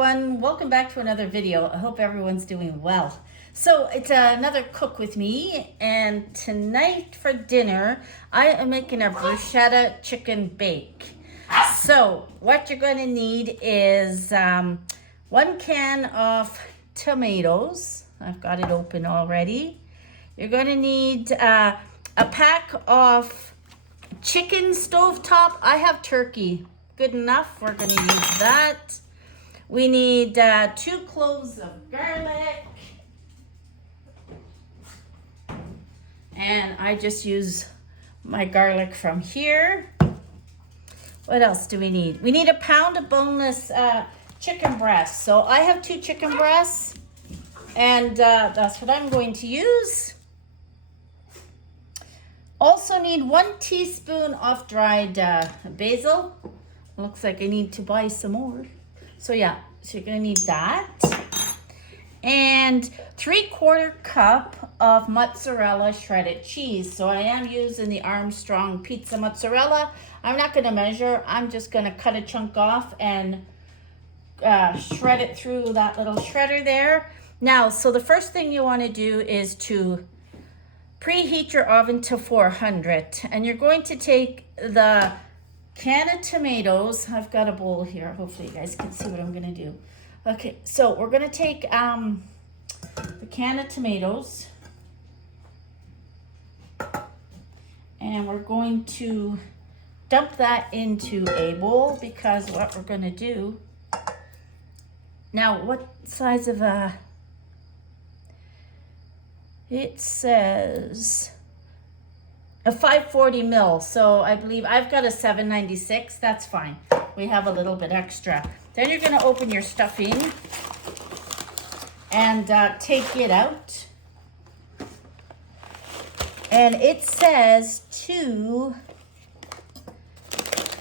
everyone, welcome back to another video. I hope everyone's doing well. So it's another cook with me, and tonight for dinner I am making a bruschetta chicken bake. So what you're going to need is 1 can of tomatoes. I've got it open already. You're going to need a pack of chicken stovetop. I have turkey. Good enough. We're going to use that. We need 2 cloves of garlic. And I just use my garlic from here. What else do we need? We need a pound of boneless chicken breasts. So I have 2 chicken breasts, and that's what I'm going to use. Also need 1 teaspoon of dried basil. Looks like I need to buy some more. So yeah, so you're gonna need that. And 3/4 cup of mozzarella shredded cheese. So I am using the Armstrong pizza mozzarella. I'm not gonna measure, I'm just gonna cut a chunk off and shred it through that little shredder there. Now, so the first thing you wanna do is to preheat your oven to 400. And you're going to take the can of tomatoes. I've got a bowl here. Hopefully you guys can see what I'm gonna do. Okay, so we're gonna take the can of tomatoes, and we're going to dump that into a bowl, because what we're gonna do now, what size of it says a 540 mil, so I believe I've got a 796. That's fine. We have a little bit extra. Then you're going to open your stuffing and take it out. And it says to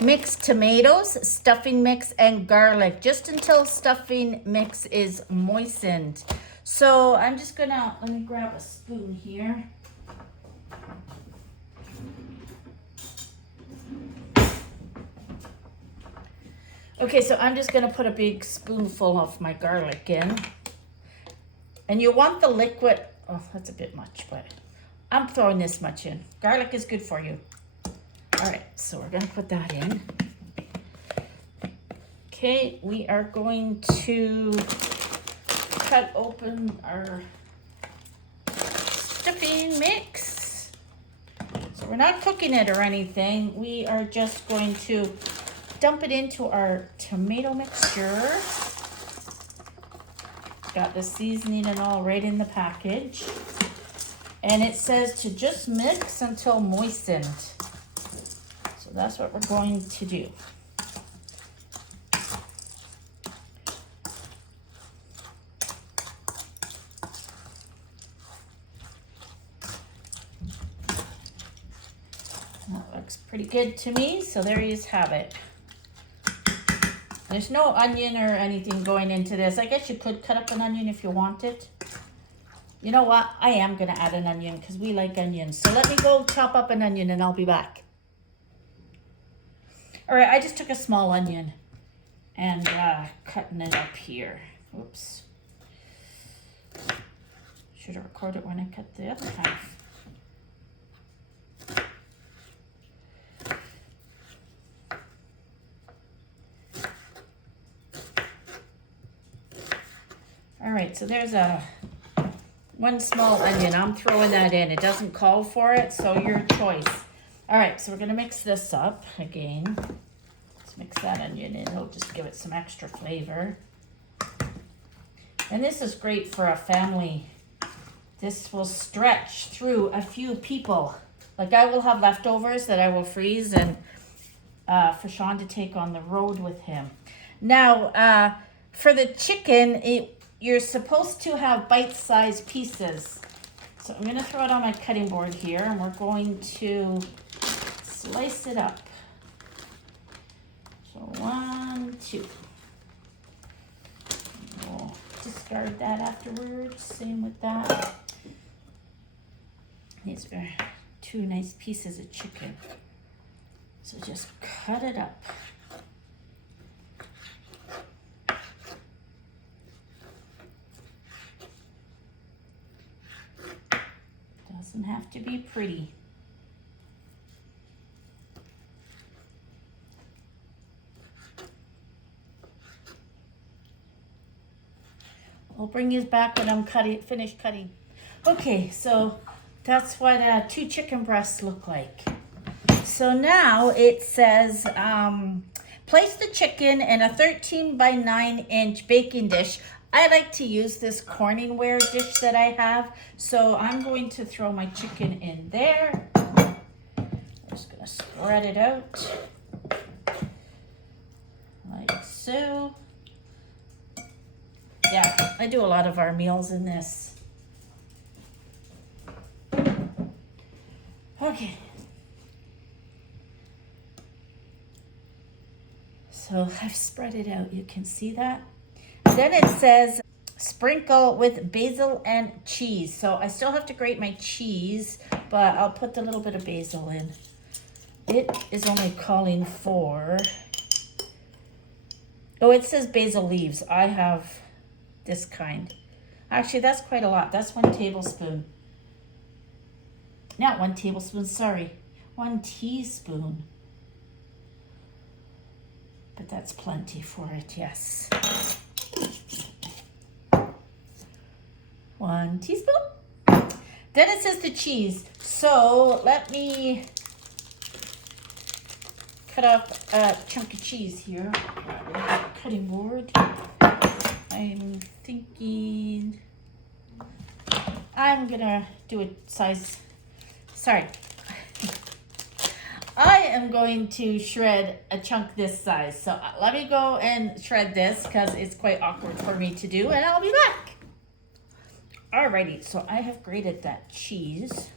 mix tomatoes, stuffing mix, and garlic just until stuffing mix is moistened. So I'm just gonna, let me grab a spoon here. Okay, so I'm just gonna put a big spoonful of my garlic in. And you want the liquid, oh, that's a bit much, but I'm throwing this much in. Garlic is good for you. All right, so we're gonna put that in. Okay, we are going to cut open our stuffing mix. So we're not cooking it or anything. We are just going to dump it into our tomato mixture. Got the seasoning and all right in the package. And it says to just mix until moistened. So that's what we're going to do. That looks pretty good to me, so there you have it. There's no onion or anything going into this. I guess you could cut up an onion if you wanted. You know what? I am going to add an onion because we like onions. So let me go chop up an onion and I'll be back. All right, I just took a small onion and cutting it up here. Oops. Should have recorded when I cut the other half. All right, so there's 1 small onion. I'm throwing that in. It doesn't call for it, so your choice. All right, so we're gonna mix this up again. Let's mix that onion in. It'll just give it some extra flavor. And this is great for a family. This will stretch through a few people. Like, I will have leftovers that I will freeze and for Sean to take on the road with him. Now, for the chicken, you're supposed to have bite-sized pieces. So I'm going to throw it on my cutting board here, and we're going to slice it up. So 1, 2. We'll discard that afterwards. Same with that. These are 2 nice pieces of chicken. So just cut it up. Doesn't have to be pretty. I'll bring you back when I'm finished cutting. Okay, so that's what 2 chicken breasts look like. So now it says, place the chicken in a 13 by 9 inch baking dish. I like to use this Corningware dish that I have. So I'm going to throw my chicken in there. I'm just gonna spread it out like so. Yeah, I do a lot of our meals in this. Okay. So I've spread it out, you can see that. Then it says sprinkle with basil and cheese. So I still have to grate my cheese, but I'll put a little bit of basil in. It is only calling for, oh, it says basil leaves. I have this kind. Actually, that's quite a lot. That's 1 tablespoon. Not 1 tablespoon, sorry. 1 teaspoon. But that's plenty for it, yes. 1 teaspoon. Then it says the cheese. So let me cut up a chunk of cheese here. Cutting board. I'm thinking I'm gonna do a size, sorry. I am going to shred a chunk this size. So let me go and shred this because it's quite awkward for me to do, and I'll be back. Alrighty, so I have grated that cheese.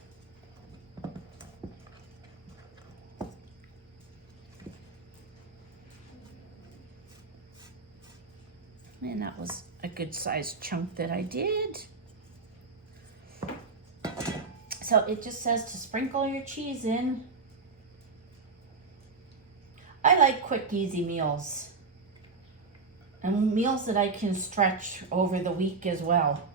And that was a good sized chunk that I did. So it just says to sprinkle your cheese in. I like quick, easy meals. And meals that I can stretch over the week as well.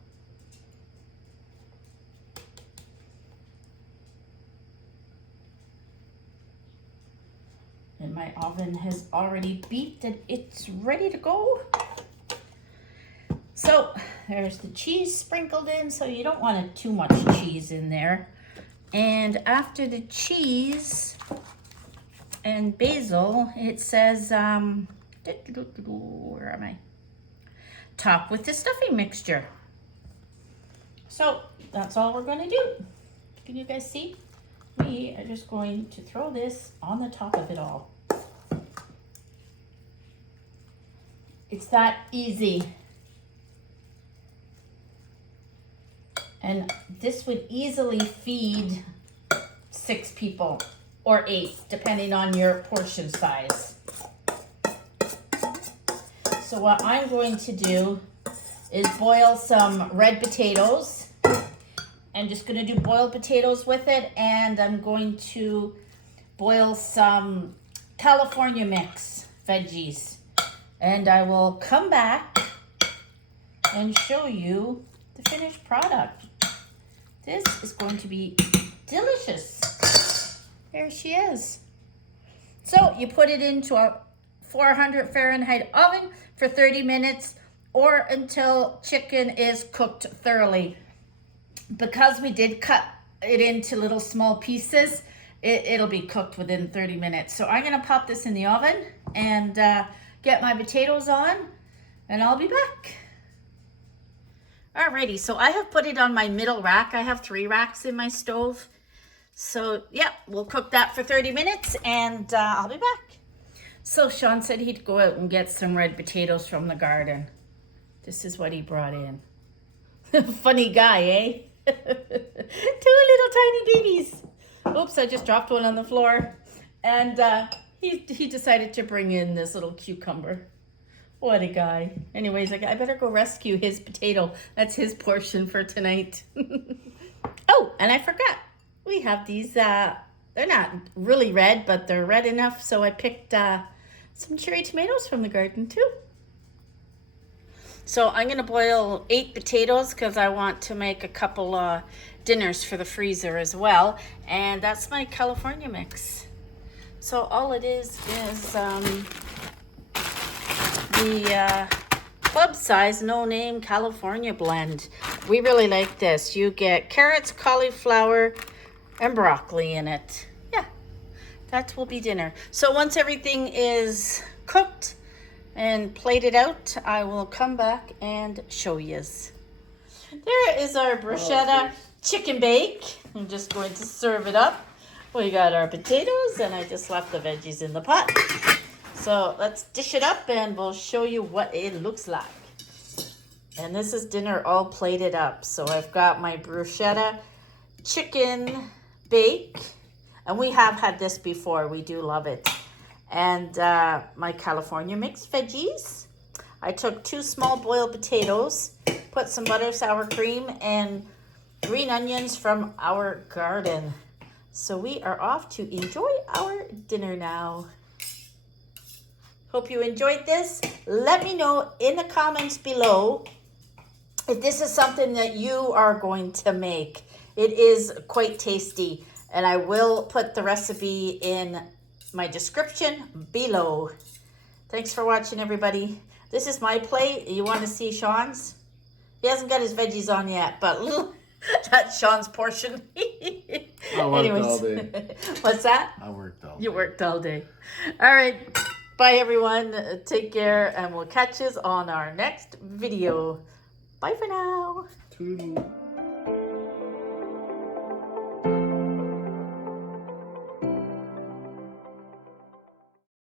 And my oven has already beeped and it's ready to go. So there's the cheese sprinkled in, so you don't want too much cheese in there. And after the cheese and basil, it says, where am I? Top with the stuffing mixture. So that's all we're gonna do. Can you guys see? We are just going to throw this on the top of it all. It's that easy. And this would easily feed 6 people or 8, depending on your portion size. So what I'm going to do is boil some red potatoes. I'm just going to do boiled potatoes with it, and I'm going to boil some California mix veggies. And I will come back and show you the finished product. This is going to be delicious. There she is. So you put it into a 400 Fahrenheit oven for 30 minutes or until chicken is cooked thoroughly. Because we did cut it into little small pieces, it'll be cooked within 30 minutes. So I'm gonna pop this in the oven and get my potatoes on, and I'll be back. Alrighty, so I have put it on my middle rack. I have 3 racks in my stove. So yeah, we'll cook that for 30 minutes and I'll be back. So Sean said he'd go out and get some red potatoes from the garden. This is what he brought in. Funny guy, eh? 2 little tiny babies. Oops, I just dropped one on the floor. And he decided to bring in this little cucumber. What a guy. Anyways, I better go rescue his potato. That's his portion for tonight. Oh, and I forgot. We have these, they're not really red, but they're red enough. So I picked some cherry tomatoes from the garden too. So I'm gonna boil 8 potatoes because I want to make a couple dinners for the freezer as well. And that's my California mix. So all it is the club size, no name California blend. We really like this. You get carrots, cauliflower, and broccoli in it. Yeah, that will be dinner. So once everything is cooked and plated out, I will come back and show yous. There is our bruschetta chicken bake. I'm just going to serve it up. We got our potatoes, and I just left the veggies in the pot. So let's dish it up and we'll show you what it looks like. And this is dinner all plated up. So I've got my bruschetta chicken bake, and we have had this before. We do love it. And my California mixed veggies. I took 2 small boiled potatoes, put some butter, sour cream, and green onions from our garden. So we are off to enjoy our dinner now. Hope you enjoyed this. Let me know in the comments below if this is something that you are going to make. It is quite tasty, and I will put the recipe in my description below. Thanks for watching, everybody. This is my plate. You want to see Sean's? He hasn't got his veggies on yet, but that's Sean's portion. I worked all day. What's that? I worked all day. You worked all day. All right. Bye, everyone. Take care, and we'll catch you on our next video. Bye for now. Toodaloo.